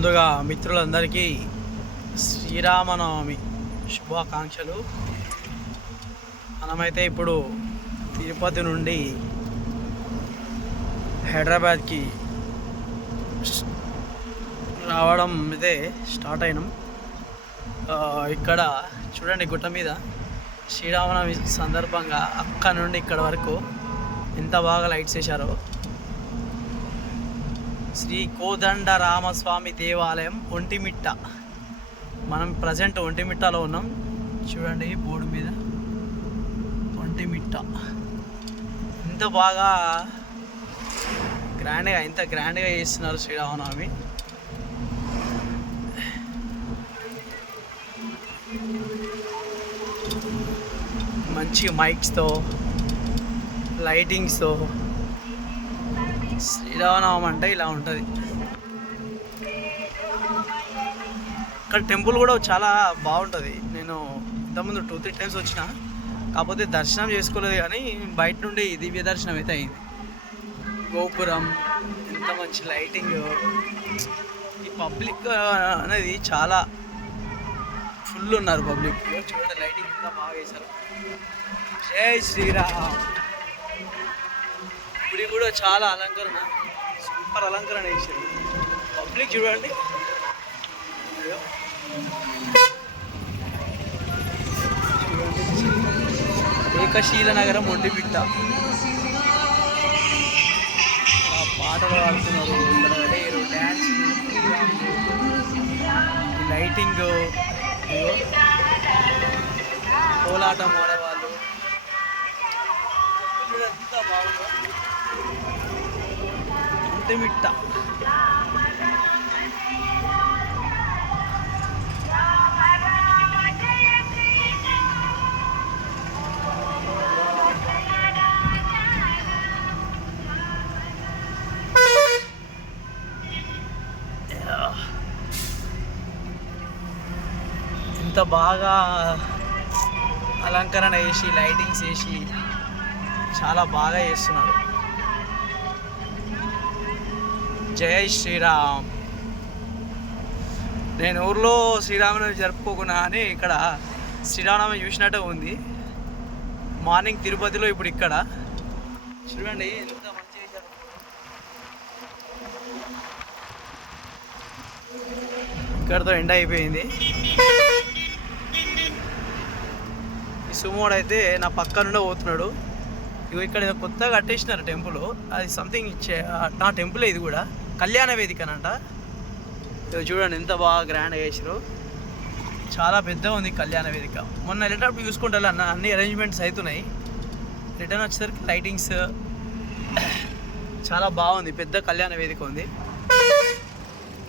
ముందుగా మిత్రులందరికీ శ్రీరామనవమి శుభాకాంక్షలు. మనమైతే ఇప్పుడు తిరుపతి నుండి హైదరాబాద్కి రావడం అయితే స్టార్ట్ అయినాం. ఇక్కడ చూడండి, గుట్ట మీద శ్రీరామనవమి సందర్భంగా అక్కడ నుండి ఇక్కడ వరకు ఎంత బాగా లైట్స్ వేశారో. శ్రీ కోదండ రామస్వామి దేవాలయం ఒంటిమిట్ట. మనం ప్రజెంట్ ఒంటిమిట్టలో ఉన్నాం. చూడండి బోర్డు మీద ఒంటిమిట్ట. ఇంత బాగా గ్రాండ్గా చేస్తున్నారు శ్రీరామనవమి. మంచి మైక్స్తో, లైటింగ్స్తో శ్రీరామనవమి అంటే ఇలా ఉంటుంది. ఇక్కడ టెంపుల్ కూడా చాలా బాగుంటుంది. నేను ఇంతకుముందు 2-3 టైమ్స్ వచ్చిన, కాకపోతే దర్శనం చేసుకోలేదు, కానీ బయట నుండి దివ్య దర్శనం అయితే అయింది. గోపురం, ఎంత మంచి లైటింగ్. ఈ పబ్లిక్ అనేది చాలా ఫుల్ ఉన్నారు. పబ్లిక్ చూడండి, లైటింగ్ ఎంత బాగా వేశారు. జై శ్రీరామ్. గుడి కూడా చాలా అలంకరణ, సూపర్ అలంకరణ వేసారు. పబ్లిక్ చూడండి. ఏకశీల నగరం ఒంటిమిట్ట. పాటలు పాడుతున్నారు, ఇక్కడ డ్యాన్స్, లైటింగ్, కోలాటం ఆడేవాళ్ళు. ఎంత బాగుందో ఒంటిమిట్ట. ఇంత బాగా అలంకరణ వేసి, లైటింగ్స్ వేసి చాలా బాగా చేస్తున్నారు. జై శ్రీరామ్. నేను ఊర్లో శ్రీరామనవమి జరుపుకోకున్నా అని ఇక్కడ శ్రీరామనవమి చూసినట్టే ఉంది. మార్నింగ్ తిరుపతిలో, ఇప్పుడు ఇక్కడ చూడండి ఎంత మంచిగా చేశారు. ఇక్కడతో ఎండ్ అయిపోయింది. ఈ సుమోడు అయితే నా పక్క నుండే పోతున్నాడు. ఇగో ఇక్కడ కొత్తగా కట్టేసినారు టెంపుల్. అది సంథింగ్ నా టెంపుల్. ఇది కూడా కళ్యాణ వేదిక అనంట. చూడండి ఎంత బాగా గ్రాండ్గా వేసారు. చాలా పెద్దగా ఉంది కళ్యాణ వేదిక. మొన్న వెళ్ళేటప్పుడు చూసుకుంటా అన్ని అరేంజ్మెంట్స్ అవుతున్నాయి. రిటర్న్ వచ్చేసరికి లైటింగ్స్ చాలా బాగుంది. పెద్ద కళ్యాణ వేదిక ఉంది.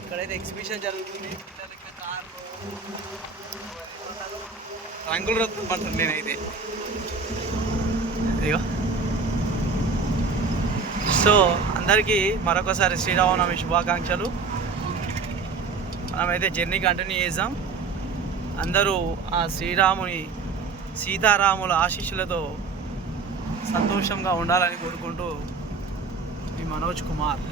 ఇక్కడైతే ఎగ్జిబిషన్ జరుగుతుంది. రంగులు రద్దుమంటాను నేనైతే. అయ్యో, సో అందరికీ మరొకసారి శ్రీరామనవమి శుభాకాంక్షలు. మనమైతే జర్నీ కంటిన్యూ చేద్దాం. అందరూ ఆ శ్రీరాముని, సీతారాముల ఆశీస్సులతో సంతోషంగా ఉండాలని కోరుకుంటూ మీ మనోజ్ కుమార్.